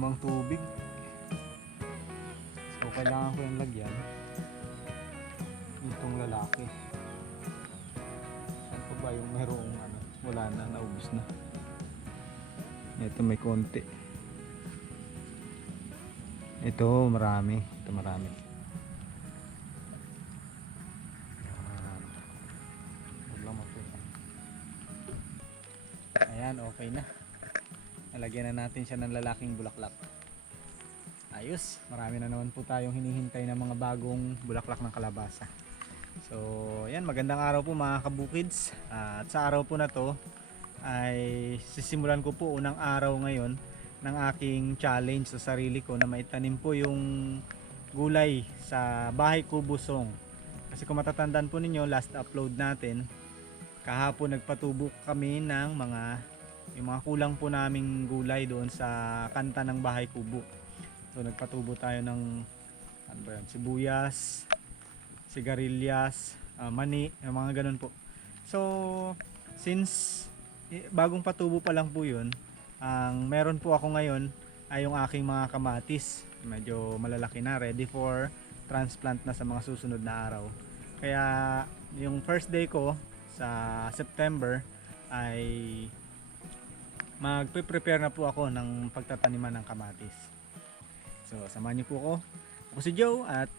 malamang tubig. So kailangan ko yung lagyan. Itong lalaki. Saan pa ba yung merong ano? Wala na, naubos na. Ito may konti. Ito marami. Ito marami. Ayan, okay na. Nalagyan na natin siya ng lalaking bulaklak. Ayos, marami na naman po tayong hinihintay ng mga bagong bulaklak ng kalabasa. So, ayan, magandang araw po mga kabukids. Ah, at sa araw po na to, ay sisimulan ko po unang araw ngayon ng aking challenge sa sarili ko na maitanim po yung gulay sa bahay ko busong. Kasi kung matatandaan po ninyo, last upload natin, kahapon nagpatubo kami ng mga yung mga kulang po naming gulay doon sa kanta ng bahay kubo. So nagpatubo tayo ng ano ba yan, sibuyas, sigarilyas, ah, mani, yung mga ganun po. So since bagong patubo pa lang po yun, ang meron po ako ngayon ay yung aking mga kamatis. Medyo malalaki na, ready for transplant na sa mga susunod na araw. Kaya yung first day ko sa September ay magpe-prepare na po ako ng pagtataniman ng kamatis. So, samahan niyo po ako. Ako si Joe at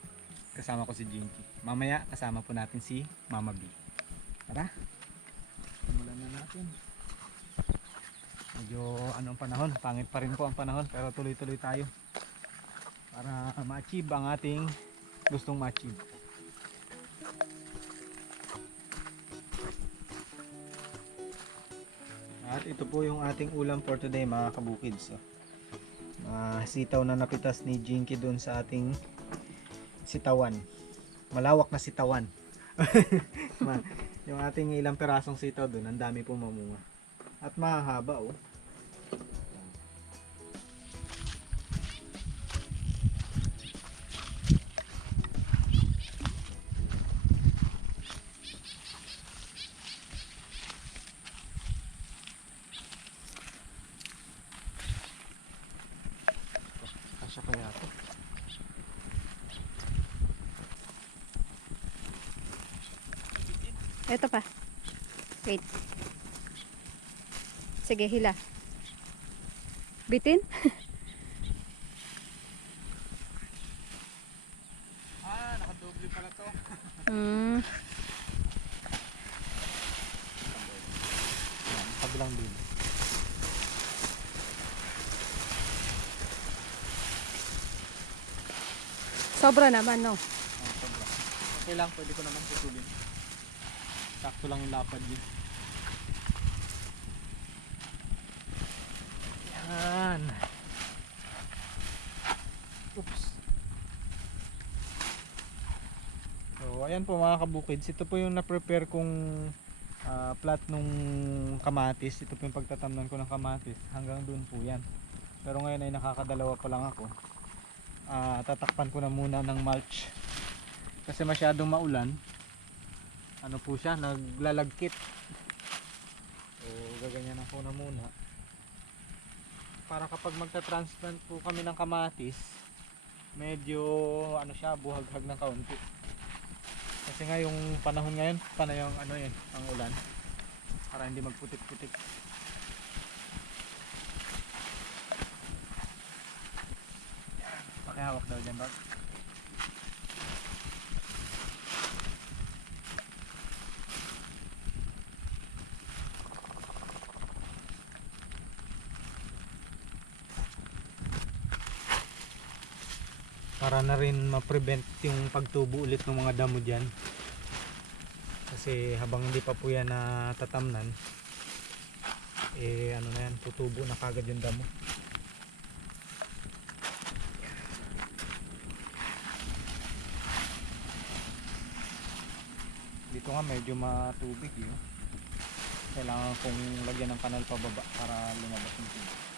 kasama ko si Jinky. Mamaya kasama po natin si Mama B. Tara. Simulan na natin. Medyo anong panahon, pangit pa rin po ang panahon pero tuloy-tuloy tayo para ma-achieve ang ating gustong ma-achieve. At ito po yung ating ulam for today mga kabukids. So, mga sitaw na napitas ni Jinky doon sa ating sitawan. Malawak na sitawan. Ma- yung ating ilang perasong sitaw doon, ang dami po mamunga. At mahahaba oh. Kasya kaya ito. Ito pa. Wait. Sige, hila. Bitin? Ah, nakadoble pala to. Hmm. Kabilang din. Sobra naman, no? Oh, sobra. Okay lang, pwede ko naman putulin. Sakto lang yung lapad yun. Yan. Oops. So, ayan po mga kabukids. Ito po yung na-prepare kong ah, plat nung kamatis. Ito po yung pagtatamnan ko ng kamatis. Hanggang dun po yan. Pero ngayon ay nakakadalawa pa lang ako. Ah, tatakpan ko na muna ng mulch. Kasi masyadong maulan. Ano po siya? Naglalagkit. So gaganyan ako na muna. Para kapag magta-transplant po kami ng kamatis medyo ano siya buhaghag ng kaunti. Kasi nga yung panahon ngayon panayong ano yun ang ulan para hindi magputik-putik pakihawak daw dyan Rod para na rin ma-prevent yung pagtubo ulit ng mga damo dyan. Kasi habang hindi pa po yan natatamnan eh ano na yan tutubo na kagad yung damo dito nga medyo matubig yun kailangan kong lagyan ng kanal pababa para lumabas yung tubig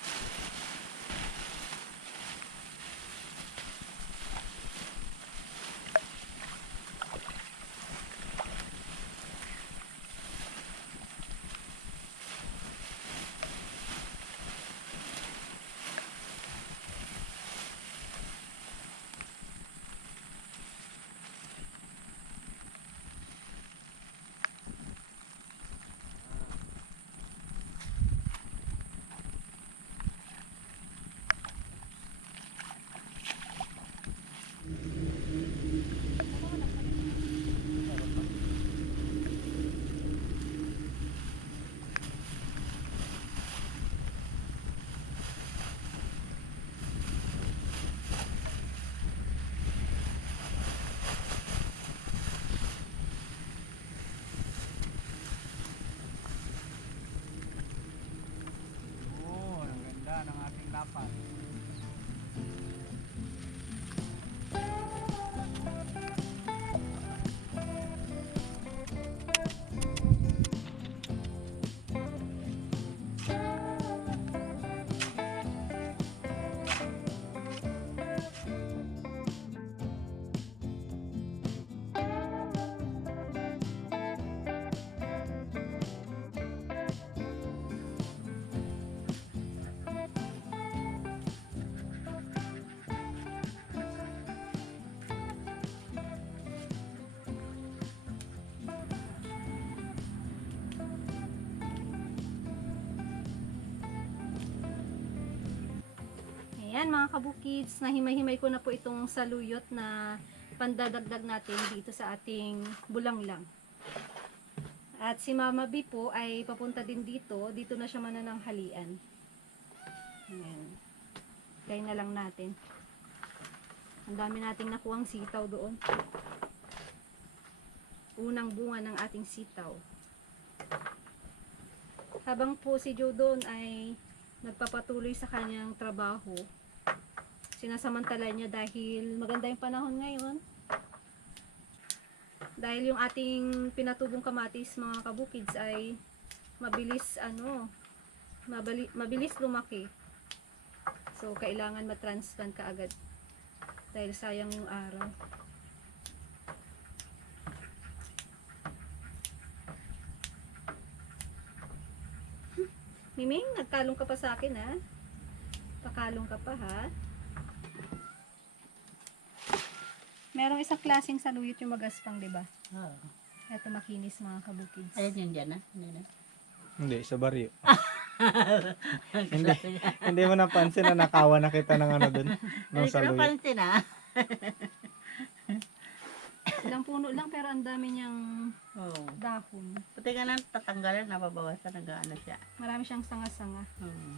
dapat. Ayan mga kabukids, nahimay-himay ko na po itong saluyot na pandadagdag natin dito sa ating bulanglang. At si Mama B po ay papunta din dito. Dito na siya manananghalian. Ayan. Kaya na lang natin. Ang dami nating nakuhang sitaw doon. Unang bunga ng ating sitaw. Habang po si Joe doon ay nagpapatuloy sa kanyang trabaho, sinasamantala niya dahil maganda yung panahon ngayon. Dahil yung ating pinatubong kamatis mga kabukids ay mabilis ano, mabali, mabilis lumaki. So kailangan matransplant ka agad dahil sayang yung araw. Miming, nagkalong ka pa sa akin ha. Pakalong ka pa ha. Merong isang klaseng saluyot yung magaspang, di ba? Oo. Ito makinis mga kabukids. Ayan yun dyan, ah. Ayan, ah. Hindi, sa baryo. hindi, hindi mo napansin na nakawa na kita ng ano dun. Ng Hindi ko saluyot. napansin, ah. Ilang puno lang pero ang dami niyang Oo. dahon. Pati ka nang tatanggalan, nababawasan, nag-ano siya. Marami siyang sanga-sanga. Hmm.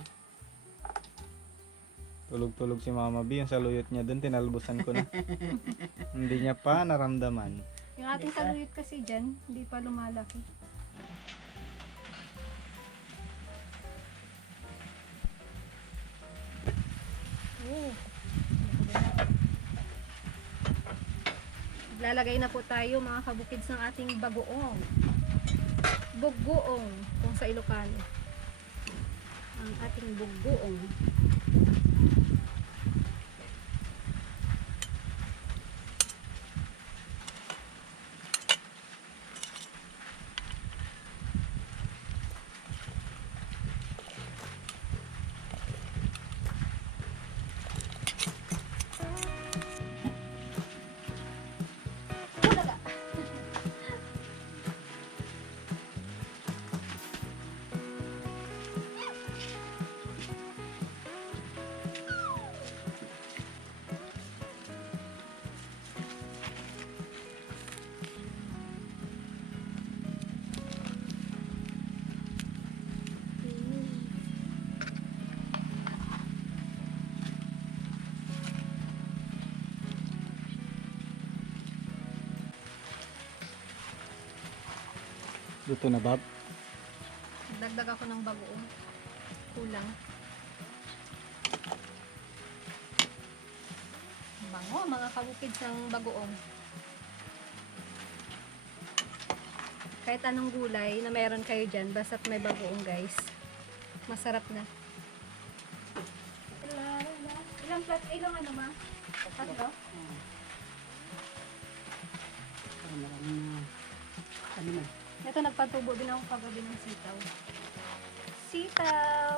Tulog-tulog si Mama B, yung saluyot niya dun, tinalbusan ko na. hindi niya pa naramdaman. Yung ating saluyot kasi dyan, hindi pa lumalaki. Oh. Lalagay na po tayo mga kabukids ng ating bagoong. Bugoong kung sa Ilocano. Ang ating bugoong. Luto na, Bob? Dagdag ako ng bagoong. Kulang. Bango, mga kabukids ng bagoong. Kahit anong gulay na meron kayo dyan, basta't may bagoong guys. Masarap na. Ilang plat, ilang ano ma? Tatlo? Maraming, ah, ano man. Ito nagpatubo din ako kagabi ng sitaw. Sitaw!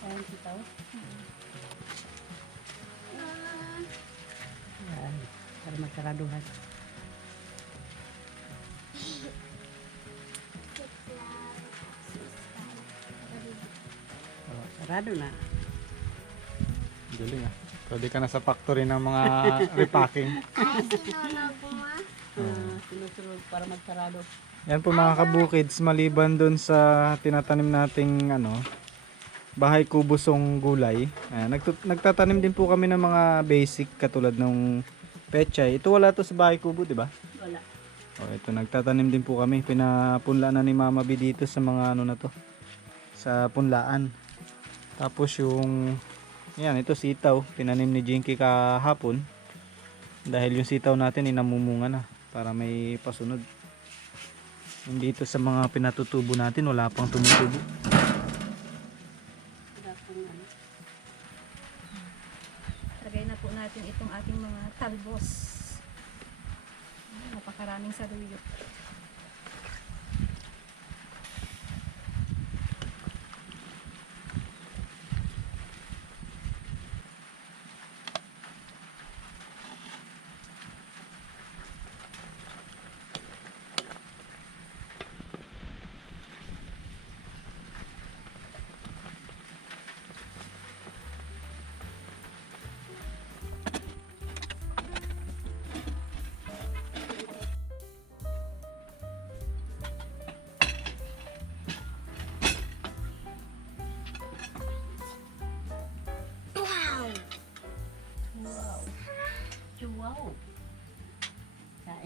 Ayan, sitaw. Ah, Ayan. Para magkaraduhan. Oh, sarado na. Galing ah. Pwede ka na sa factory ng mga repacking. Ah, sinusunod para magsarado. Yan po mga kabukids, maliban doon sa tinatanim nating ano, bahay kubusong gulay. Ayan, nagtut- nagtatanim din po kami ng mga basic katulad ng pechay. Ito wala to sa bahay kubo, di ba? Wala. O ito, nagtatanim din po kami. Pinapunlaan na ni Mama B dito sa mga ano na to. Sa punlaan. Tapos yung, yan, ito sitaw. Pinanim ni Jinky kahapon. Dahil yung sitaw natin inamumunga na. Para may pasunod. Dito sa mga pinatutubo natin, wala pang tumutubo. Lagay na po natin itong ating mga talbos. Napakaraming saluyot.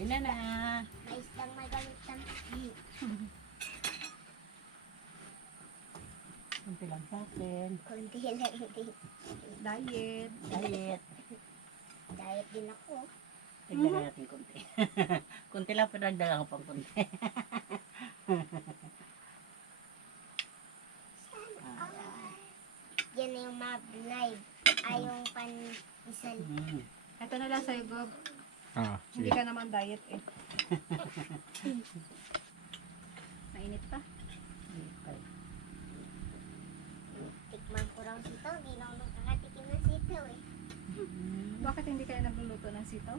Kain na na. May isang magalit ng Kunti lang sa akin. Kunti lang din. Diet. Diet. Diet din ako. Dagdagan natin kunti. kunti lang pero dagdagan ko pang kunti. Yan na yung map live. Ay yung pan-isal. Mm. Ito na lang sa'yo, Gob. Ah, Hindi sige. ka naman diet eh. Mainit pa. Tikman ko raw sito. Hindi na ako nakakatikim ng sito eh. Bakit hindi kayo nagluluto ng sitaw?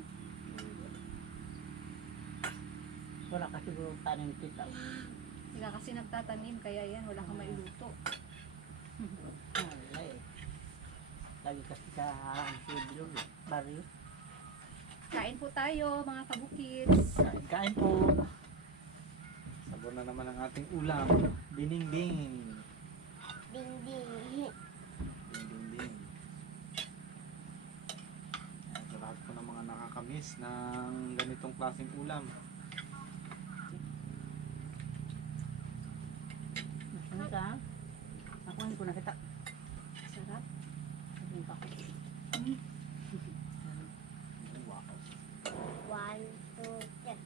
Wala ka siguro tanim kita. Sila kasi nagtatanim, kaya yan, wala kang mailuto. Wala eh. Lagi kasi sa sidro, barrio. Kain po tayo, mga kabukids. Kain, kain po. Sabor na naman ang ating ulam. Ding-ding-ding. Ding ding. Ding-ding-ding. Ayan, Sa lahat po ng mga nakakamiss ng ganitong klaseng ulam. Nasaan ka? Nakuha ko na kita. Sarap. Sabihin pa ko. Wow. One, two, three.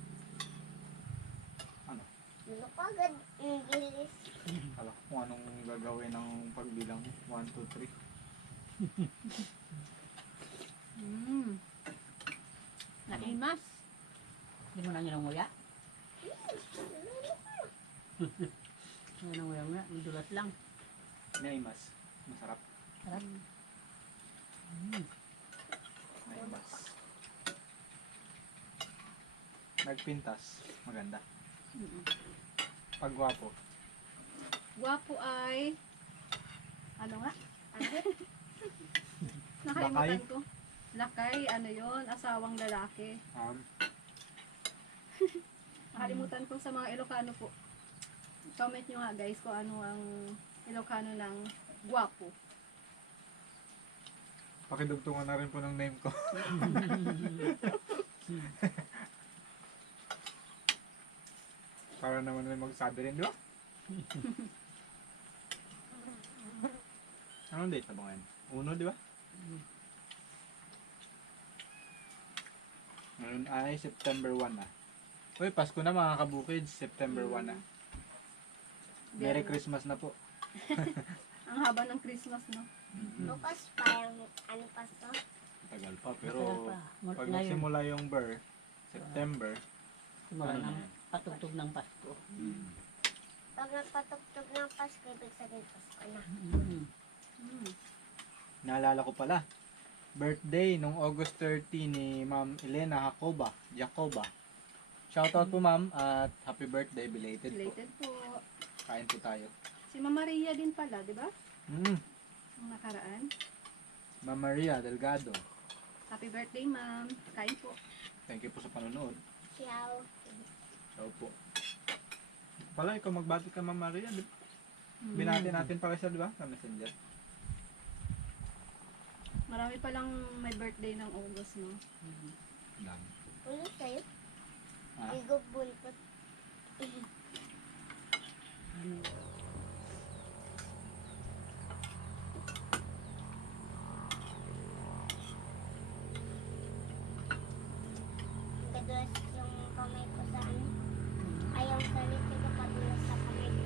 Ano? Ano pa agad? Ang bilis. Kala ko kung anong gagawin ng pagbilang 1, 2, 3. Mm. Naimas. Hindi mo na nginunguya? Nginunguya mo na, idulat lang. Naimas. Masarap. Sarap. Mm. Naimas. Nagpintas. Maganda. Mm-mm. Pagwapo. Gwapo ay... Ano nga? Ano? Nakalimutan ko. Lakay, ano yon Asawang lalaki. Um, Nakalimutan ko sa mga Ilocano po. Comment nyo nga guys kung ano ang Ilocano ng gwapo. pakidugtungan na rin po ng name ko. Para naman may magsabi rin, di ba? Anong date na ba ngayon? Uno, di ba? Ngayon ay September 1 na. Uy, Pasko na mga kabukids. September 1 na. Merry Christmas na po. Ang haba ng Christmas, no? Bukas pa yung ano pa to? Tagal pa, Pero, pag ngayon, nagsimula yung ber, September, simula ano ng na patugtog ng Pasko. Pag nagpatugtog ng Pasko, ibig sabihin Pasko na. Mm. Mm. Naalala ko pala, birthday nung August 30 ni Ma'am Elena Jacoba. Jacoba. Shoutout po ma'am at happy birthday belated, po. Related po. Kain po tayo. Si Mama Maria din pala, di ba? Mm, Ang nakaraan. Ma'am Maria Delgado. Happy birthday, ma'am. Kain po. Thank you po sa panonood. Ciao. Ciao po. Pala, ikaw magbati ka Ma'am Maria. Di- Mm. Binati natin pala siya, di ba? Sa messenger. Marami palang may birthday ng August, no? Dami. Ulo sa'yo. Ah, Igog buntot. Kadulas yung kamay ko sa ano. Ay, yung salit ko kadulas sa kamay ko.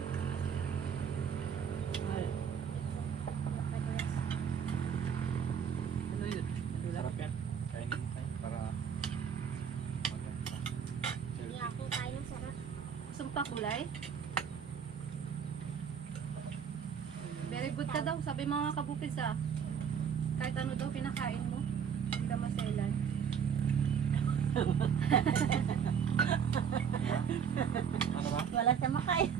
Ay, Kadulas. ano yun? Tulad. sarap yan. Kainin mo kayo para maganda. Hindi ako kain ng sarap. Kulay. Very good ka daw. Sabi mga kabukis ah. Kahit ano daw pinakain mo. Hindi ka maselan. Ano ba? Wala siya makain.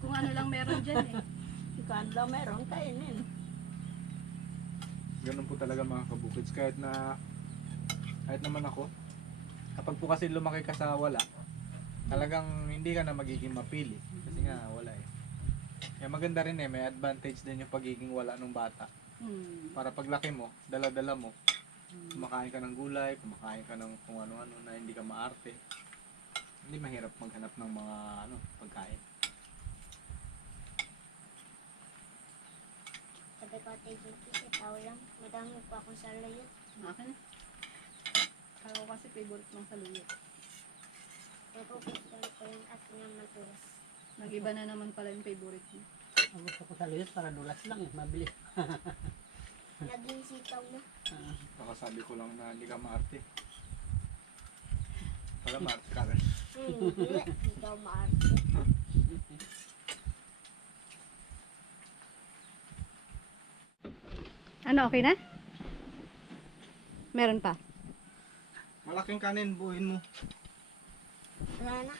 Kung ano lang meron dyan eh. Kung ano daw meron, kainin. Ganun po talaga mga kabukids. Kahit na, kahit naman ako, kapag po kasi lumaki ka sa wala, talagang hindi ka na magiging mapili. Kasi nga, wala eh. Kaya maganda rin eh, may advantage din yung pagiging wala nung bata. Hmm. Para paglaki mo, dala-dala mo, Kumakain ka ng gulay, kumakain ka ng kung ano-ano na hindi ka maarte. Hindi mahirap maghanap ng mga ano, pagkain. Sabi ko ate Jinky, si tao lang. Madami po akong salayot. Akin na. Ako kasi favorite ng saluyot. Nagugustuhan ko at nga matulas. Nag-iba na naman pala yung favorite mo. Ang gusto ko sa luyot para dulas lang eh, mabilis. Naging sitaw na. Ah, Kakasabi ko lang na hindi ka maarte. Para maarte ka rin. Hindi. Hindi daw maarte. Ano, okay na? Meron pa. Malaking kanin, buuin mo. Wala na.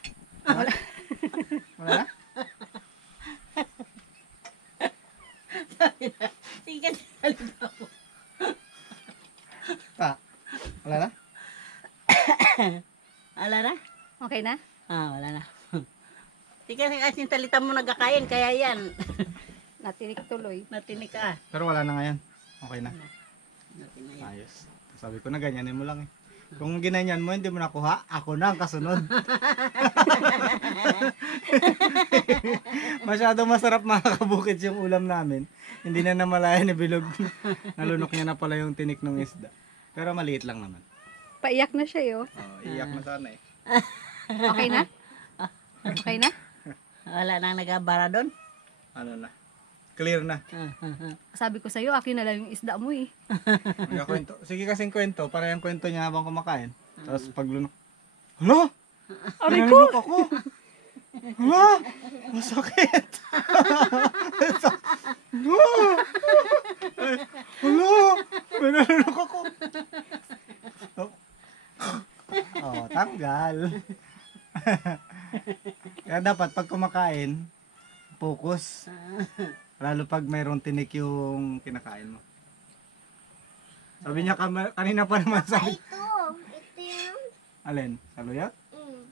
Wala na? Sige, mo. Ta. Wala na? Wala na? Okay na? Ah, wala na. Sige, kasi yung salita mo nagkakain, kaya yan. Natinik tuloy. Natinig ka. Pero wala na ngayon. Okay na. Natinig yan. Ayos. Sabi ko na ganyanin mo lang eh. Kung ginanyan mo, hindi mo nakuha, ako na ang kasunod. Masyado masarap mga kabukid yung ulam namin. Hindi na namalayan ni Bilog. Nalunok niya na pala yung tinik ng isda. Pero maliit lang naman. Paiyak na siya yo. Oh, iyak na sana eh. Okay na? Okay na? Wala nang nagabara doon. Ano na. Clear na. Ah, ah, ah. Sabi ko sa'yo, akin na lang yung isda mo eh. Magkakwento. Sige kasing kwento, para yung kwento niya habang kumakain. Tapos paglunok. Hala! Aray ko! Nanunok ako! Hala! Masakit! Hala! Hala! Nanunok ako! Oh, oh tanggal. Kaya dapat pag kumakain, focus. Lalo pag mayroong tinik yung kinakain mo. Sabi niya kanina pa naman sabi, Ito. Ito yung... alin, saluyot? Mm.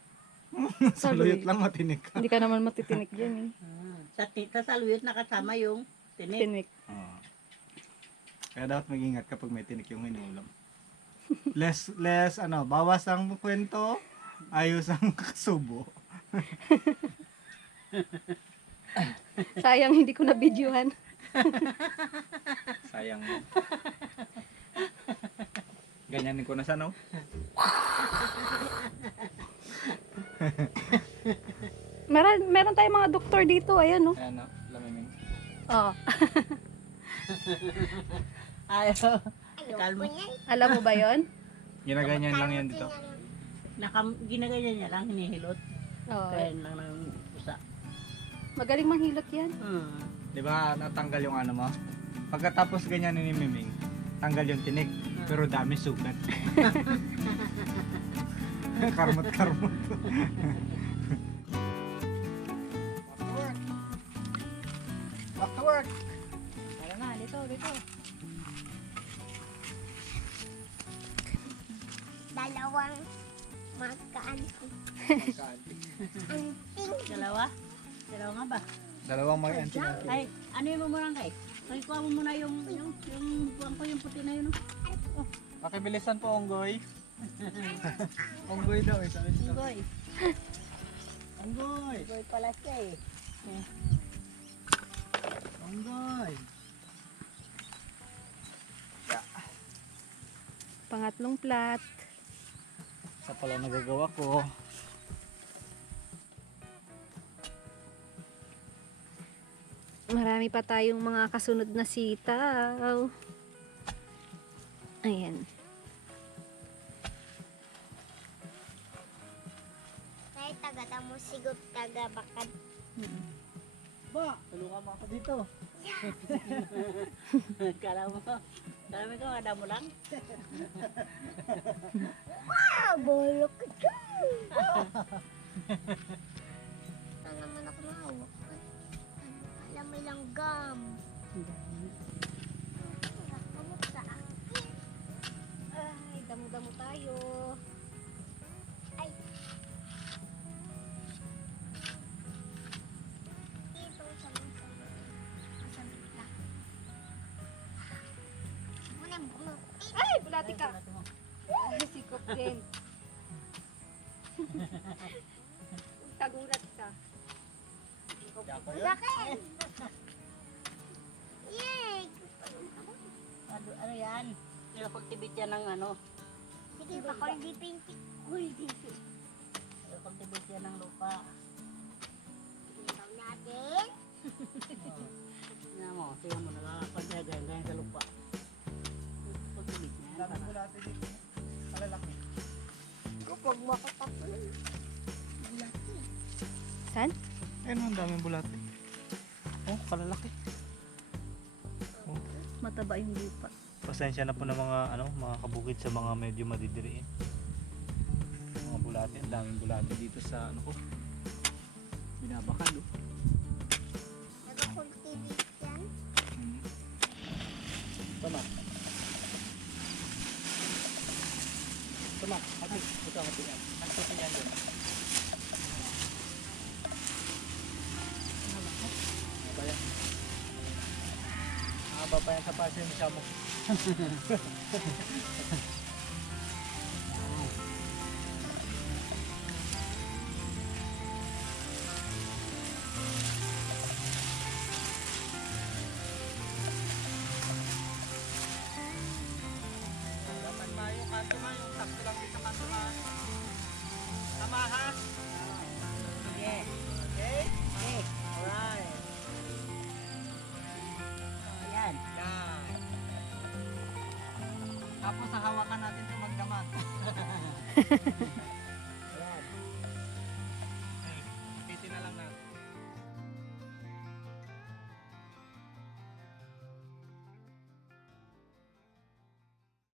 saluyot lang matinik ka. Hindi ka naman matitinik dyan eh. Ah, Sa, ti- sa saluyot nakasama yung tinik. Tinik. Oo. Kaya dapat mag-ingat kapag may tinik yung inuulam. less, less, ano, bawas ang kwento, ayos ang kasubo. Sayang hindi ko na videohan. Sayang. Ganyanin ko na sa no? Meron, meron tayong mga doktor dito, ayan no. Ayan no, lamiming. Oh. Ayaw. Kalma. Alam mo ba yon? Ginaganyan lang yan dito. Nakam, ginaganyan niya lang, hinihilot. Oh. Kaya lang ng usa. Magaling manghilot yan. Hmm. Di ba natanggal yung ano mo? Pagkatapos ganyan ni Miming, tanggal yung tinik. Pero dami sugat. karmot Ay, ano yung mumurang kay? Ay, kuha mo muna yung, yung, yung, buwan ko yung puti na yun. oh. Pakibilisan po, Onggoy. Onggoy daw eh. Sabi nila. Goy. Onggoy. Goy pala siya eh. Onggoy. Pangatlong plat. Sa pala nagagawa ko. Marami pa tayong mga kasunod na sitaw. Ayan. Kaya taga tamo sigot taga bakad. Ba, tulungan mo ako dito. Kala mo, kala mo ko, ada mo lang. Ah, bolok ka dyan. Naman ako mahawak? Masabi ka. Sikop din. Tagulat ka. Bakit? Yay! Ano, ano yan? Nilapagtibit yan ng ano. Sige, bakol di pintik. Uy, di Nilapagtibit yan ng lupa. Bulate dito. Malalaki. Kapag makapapul. Bulati. San? Ayun, ang daming bulate. Oh, kalalaki. Mataba yung lupa. Pasensya na po ng mga ano, mga kabukid sa mga medyo madidiriin. Mga bulate, ang daming bulate dito sa ano ko. Binabakal oh. Pasensya mo.